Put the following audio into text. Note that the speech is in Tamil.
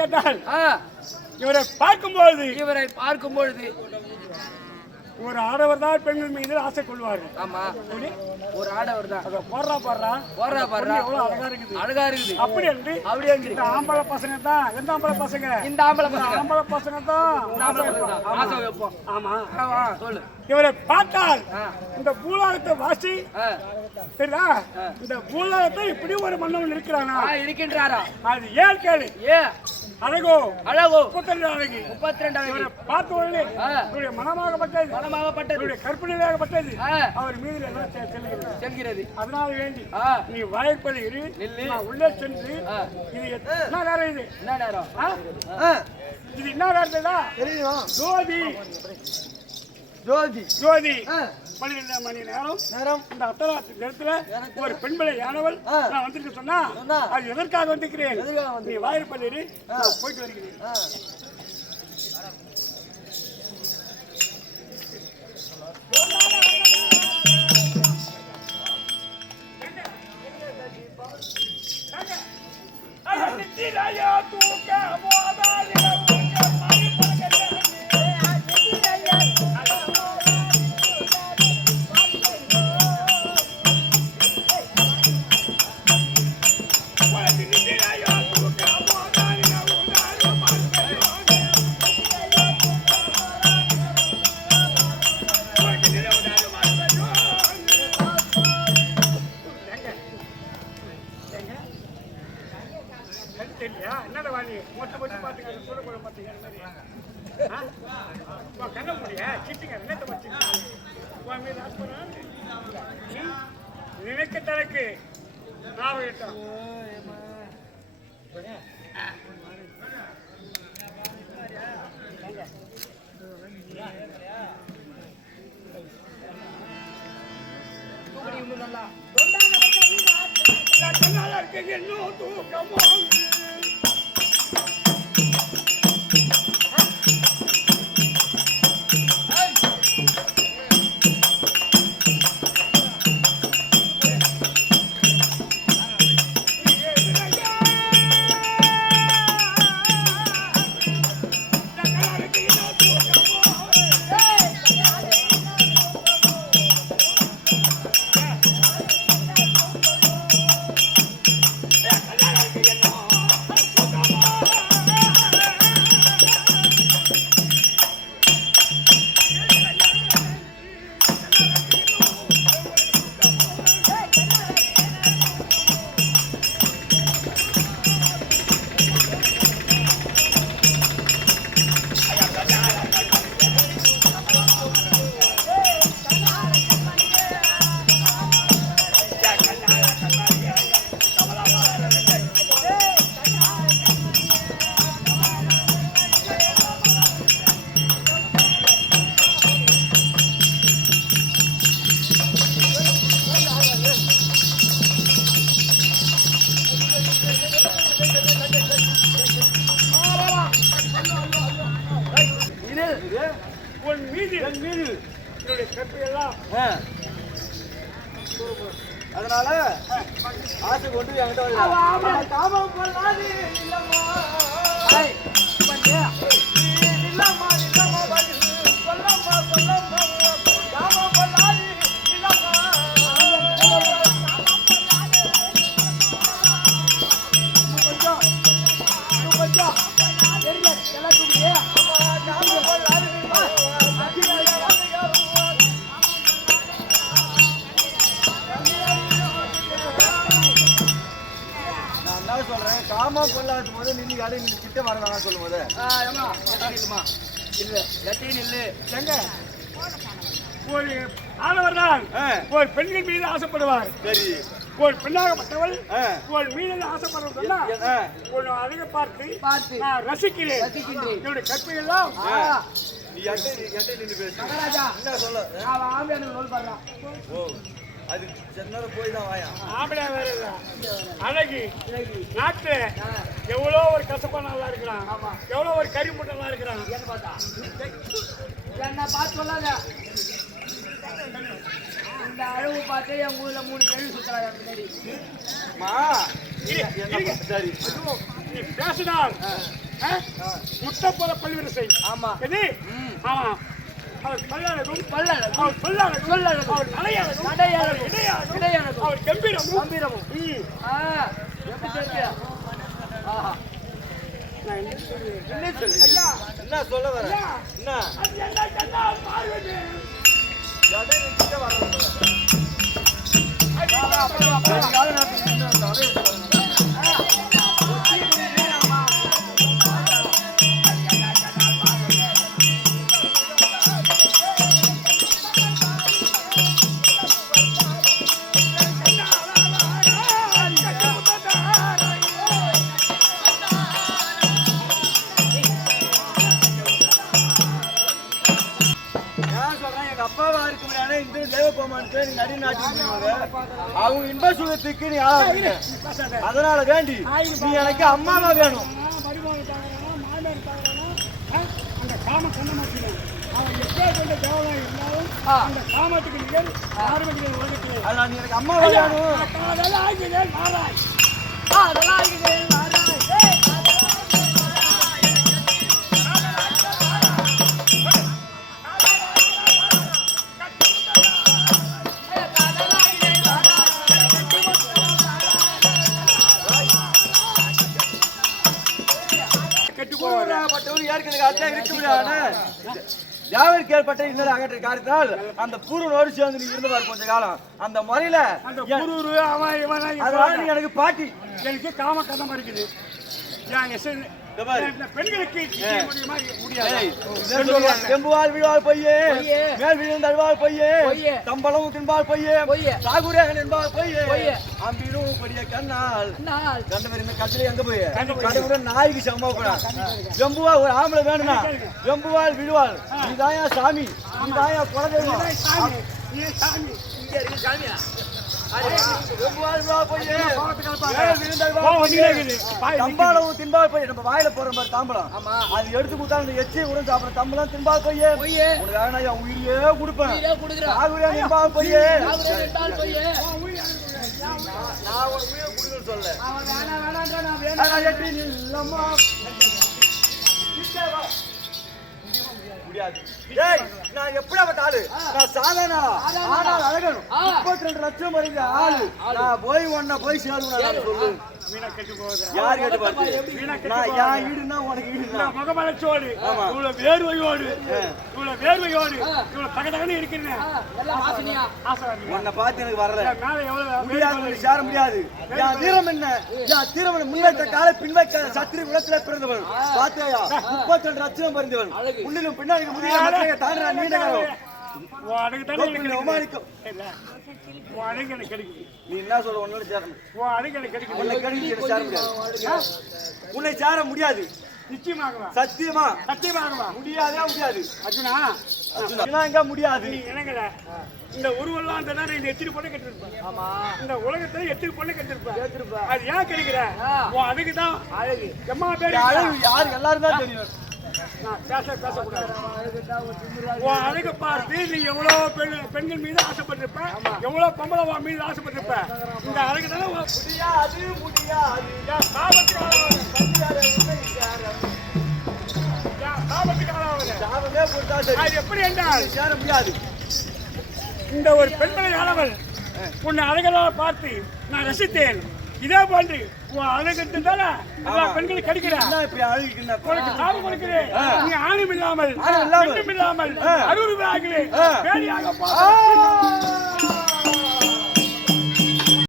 கேட்டால் இவரை பார்க்கும் பொழுது ஒரு ஆடவர் தான் பெண்கள் மீது ஆசை கொள்வார்கள். ஆமா, ஒரு ஆடவர் தான். போடுறா எவ்வளவு அழகா இருக்குது. அப்படி என்று இந்த ஆம்பளை பசங்க தான். எந்த ஆம்பளை பசங்க? இந்த ஆம்பளை பசங்க தான் ஆசை வைப்போம். ஆமா, சொல்லு. இவரை பார்த்தால் இந்த பூலோகத்தை வாசி தெரியுதா? இந்த பூலோகத்தை இப்படி ஒரு மன்னவன் இருக்கின்றாரா? அது ஏன் கேளு. அழகோ 32 அழகு. பார்த்த உடனே மனமாகப்பட்டது, கற்பனையாகப்பட்டது அவர் மீது செல்கிறது. அதனால வேண்டி நீ வாய்ப்பது உள்ளே சென்று இது என்ன நேரம்? இது என்ன நேரம்? இது என்ன நேரம்? ஜோதி 12 மணி நேரம் இந்த அத்தராத்து நேரத்துல ஒரு பெண்பிள்ளை யானவள் நான் வந்துட்டு சொன்னா அது எதற்காக வந்திருக்கிறேன்? நீ வாய்ப்பது போயிட்டு வருகிறேன். என்னடா வாணி மொட்டை மொட்டை பாத்துக்க சொல்ல போற பாத்தீங்க கண்ண முடிய சிட்டிங்க என்னத்த வச்சிங்க நினைக்க தனக்கு நான் விட்டோம். நல்லா இருக்கு இன்னும் தூக்கமோ அதனால ஆசை கொண்டு என்கிட்ட சொல்றேன். காமா பொல்லாத போது நின்று யாரையும் நீங்க கிட்ட வரலாம் சொல்லும் போது ஒரு ஆடவர் தான் ஒரு பெண்கள் மீது ஆசைப்படுவார். சரி, ஒரு பெண்ணாகப்பட்டவள் ஒரு மீது ஆசைப்படுறதுன்னா ஒரு அழகை பார்த்து நான் ரசிக்கிறேன். என்னுடைய கற்பனை எல்லாம் அது சென்னரை போய் தான் வாயா ஆம்பளை வேற இல்ல. அழகு நாட்டுல எவ்வளோ ஒரு கசப்பான நல்லா இருக்கிறான், எவ்வளோ ஒரு கறி முட்டை நல்லா இருக்கிறான். என்ன பார்த்து சொல்லாத. இந்த அழகு பார்த்து என் ஊர்ல 3 கேள்வி சுத்துறாங்க. சரி, நீ பேசினால் முட்டை போல பல்வரிசை. ஆமா. எது? ஆமா. அவர் பல்லழகும் பல்லழகும் அவர் சொல்லழகும் சொல்லழகும் அவர் நடையழகும் நடையழகும் இடையழகும் இடையழகும் அவர் கம்பீரமும் கம்பீரமும். எப்படி சொல்றியா? ஆஹா. நான் என்ன சொல்றேன்? என்ன சொல்லு? ஐயா என்ன சொல்ல வர? என்ன? அது என்ன கண்ணா பார்வதி யாரே நீ கிட்ட வரணும். அப்பாவா இருக்க முடியாது இந்த தேவபெருமானுக்கு நீ நடி நாட்டிடுவாங்க. அவங்க இன்ப சுகத்துக்கு நீ ஆளாவீங்க. அதனால வேண்டி நீ எனக்கு அம்மாவா வேணும். மருமகன் தாங்கிறானா மாமனார் தாங்கிறானா அந்த காம கண்ண மாட்டேன். அவன் எப்பே கொண்ட தேவனா இருந்தாலும் அந்த காமத்துக்கு நிகழ் ஆரம்பிக்கிற உலகத்திலே அதனால நீ எனக்கு அம்மாவா வேணும். அதெல்லாம் ஆகினேன் மாறாய். அதெல்லாம் ஆகினேன் மாறாய். ஏற்பட்ட இன்னொரு அகற்ற காரியத்தால் அந்த பூர்வனோடு சேர்ந்து நீ இருந்தவார் கொஞ்ச காலம் அந்த முறையில அந்த குரு அவன் இவனா அதனால நீ எனக்கு பாட்டி எனக்கு காம கண்ணம் இருக்குது. பெண்களுக்கு செம்புவால் விழுவால் பொய்யே மேல் விழுந்த அழுவால் பொய்யே தம்பளம் தின்பால் பொய்யே சாகுரேகன் என்பால் பொய்யே அம்பிடும் கொடிய கண்ணால் கண்டவர் கட்டில எங்க போய் கடவுள் நாய்க்கு சம்பவ கூட வெம்புவா ஒரு ஆம்பளை வேணும்னா வெம்புவால் விழுவால் நீதாயா சாமி நீதாயா குலதெய்வம் தம்பாளம் தின்பால் போய் நம்ம வாயில போற மாதிரி தாம்பளம் அது எடுத்து கொடுத்தா அந்த எச்சி கூட சாப்பிட தம்பளம் தின்பால் போய் உனக்கு உயிரியே கொடுப்பேன் தின்பால் போய் நான் ஒரு உயிரை கொடுக்கணும்னு சொல்ல முடியாது. டேய் நான் எப்படிப்பட்ட ஆளு? நான் சாதாரண ஆனால் அழகன் 32 லட்சம் வருங்க ஆளு. நான் போய் ஒண்ணா போய் சேருவேன் சொல்லு. யார் கேட்டு பாத்து? நான் யா ஈடுனா உனக்கு ஈடுனா முகமலச்சோடு இவ்வளவு வேர்வையோடு இவ்வளவு தகதகன்னு இருக்கிறேன். எல்லாம் வாசனையா உன்னை பார்த்து எனக்கு வரல. மேல எவ்வளவு முடியாது சேர முடியாது. என் வீரம் என்ன? என் தீரமன் முன்வைத்த காலை பின்வைக்க சத்திரி குலத்திலே பிறந்தவன். பாத்தியா 32 லட்சம் பிறந்தவன். உள்ளிலும் பின்னாடி முடியல தாண்டா நீண்ட காலம். நீ என்ன சொல்ற? உன்னை சேர முடியாது. சத்தியமா முடியாதே முடியாது. அர்ஜுனா முடியாது. இந்த உருவெல்லாம் எத்தனை பொண்ணு கட்டிருப்பேன். இந்த உலகத்துல எத்தனை பொண்ணு கட்டிருப்பேன். அது ஏன் கிடைக்கிற? அதுக்குதான் அழகு. எம்மா பேரு அழகு யாரு எல்லாரும் தான் தெரியும். அழகு பார்த்து நீ எவ்வளவு பெண்கள் மீது ஆசைப்பட்டிருப்ப, எவ்வளவு பொம்பளை மீது ஆசைப்பட்டிருப்ப. இந்த அழகு தானே எப்படி என்றால் சேர முடியாது. இந்த ஒரு பெண்களை அளவல் உன்னை அழகலாக பார்த்து நான் ரசித்தேன். இதே போன்று அழகு தானே எல்லா பெண்களும் கிடைக்கிறேன். உனக்கு சாவு கொடுக்கிறேன். நீ ஆணும் இல்லாமல் இல்லாமல் அருவருவாகவே வேலையாக